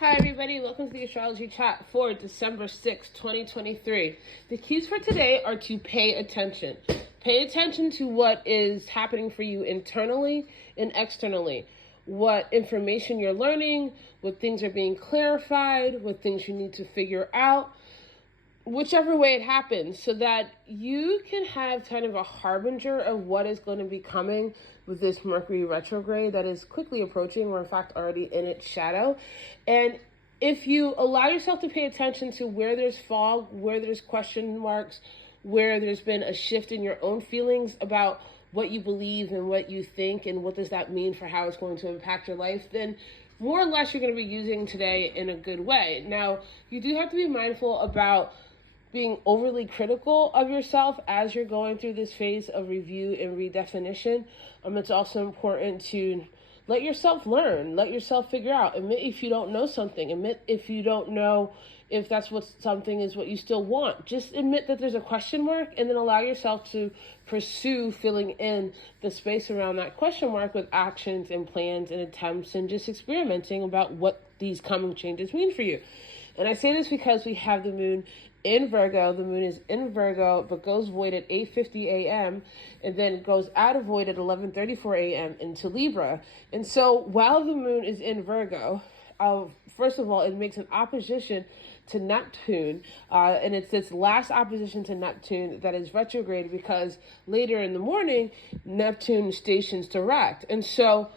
Hi everybody, welcome to the Astrology Chat for December 6th, 2023. The keys for today are to pay attention. Pay attention to what is happening for you internally and externally. What information you're learning, what things are being clarified, what things you need to figure out, whichever way it happens, so that you can have kind of a harbinger of what is going to be coming with this Mercury retrograde that is quickly approaching, or in fact already in its shadow. And if you allow yourself to pay attention to where there's fog, where there's question marks, where there's been a shift in your own feelings about what you believe and what you think and what does that mean for how it's going to impact your life, then more or less you're going to be using today in a good way. Now, you do have to be mindful about being overly critical of yourself as you're going through this phase of review and redefinition. It's also important to let yourself learn, let yourself figure out. Admit if you don't know something. Admit if you don't know if that's what something is what you still want. Just admit that there's a question mark and then allow yourself to pursue filling in the space around that question mark with actions and plans and attempts and just experimenting about what these coming changes mean for you. And I say this because we have the moon in Virgo. The moon is in Virgo, but goes void at 8:50 a.m. and then goes out of void at 11:34 a.m. into Libra. And so while the moon is in Virgo, first of all, it makes an opposition to Neptune, and it's this last opposition to Neptune that is retrograde, because later in the morning, Neptune stations direct. And so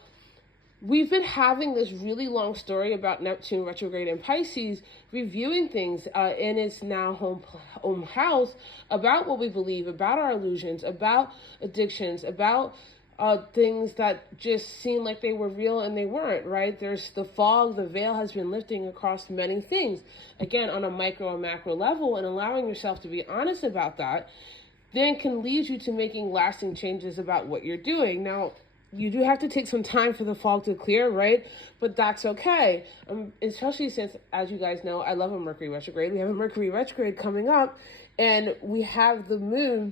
we've been having this really long story about Neptune retrograde in Pisces, reviewing things in its now home house about what we believe, about our illusions, about addictions, about things that just seemed like they were real and they weren't, right? There's the fog, the veil has been lifting across many things, again, on a micro and macro level, and allowing yourself to be honest about that then can lead you to making lasting changes about what you're doing. Now, you do have to take some time for the fog to clear, right? But that's okay. Especially since, as you guys know, I love a Mercury retrograde. We have a Mercury retrograde coming up, and we have the moon,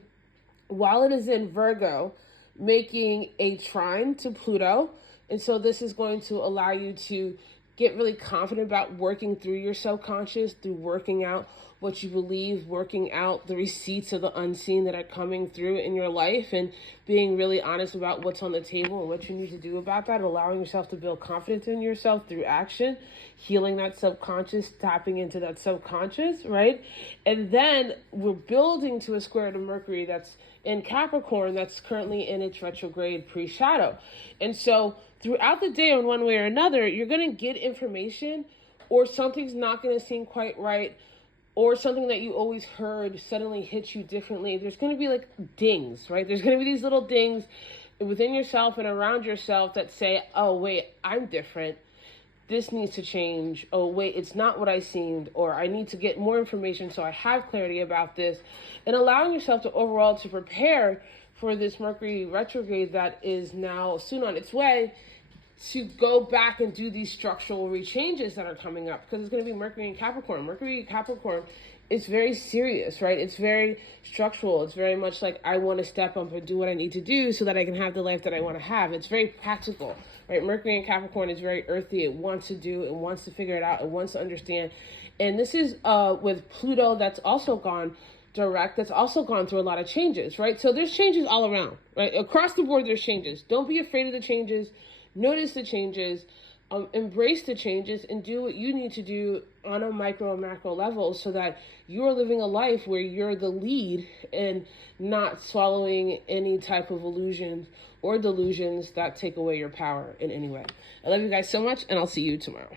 while it is in Virgo, making a trine to Pluto. And so this is going to allow you to get really confident about working through your subconscious, through working out what you believe, working out the receipts of the unseen that are coming through in your life, and being really honest about what's on the table and what you need to do about that, allowing yourself to build confidence in yourself through action, healing that subconscious, tapping into that subconscious, right? And then we're building to a square to Mercury that's in Capricorn, that's currently in its retrograde pre-shadow. And so throughout the day, in one way or another, you're going to get information, or something's not going to seem quite right, or something that you always heard suddenly hits you differently. There's going to be like dings, right? There's going to be these little dings within yourself and around yourself that say, oh, wait, I'm different. This needs to change. Oh, wait, it's not what I seemed, or I need to get more information so I have clarity about this. And allowing yourself to overall to prepare for this Mercury retrograde that is now soon on its way, to go back and do these structural rechanges that are coming up, because it's going to be Mercury in Capricorn. Mercury in Capricorn is very serious, right? It's very structural. It's very much like, I want to step up and do what I need to do so that I can have the life that I want to have. It's very practical, right? Mercury in Capricorn is very earthy. It wants to do, it wants to figure it out, it wants to understand. And this is with Pluto that's also gone direct, that's also gone through a lot of changes, right? So there's changes all around, right? Across the board, there's changes. Don't be afraid of the changes. Notice the changes, embrace the changes, and do what you need to do on a micro and macro level so that you're living a life where you're the lead and not swallowing any type of illusions or delusions that take away your power in any way. I love you guys so much, and I'll see you tomorrow.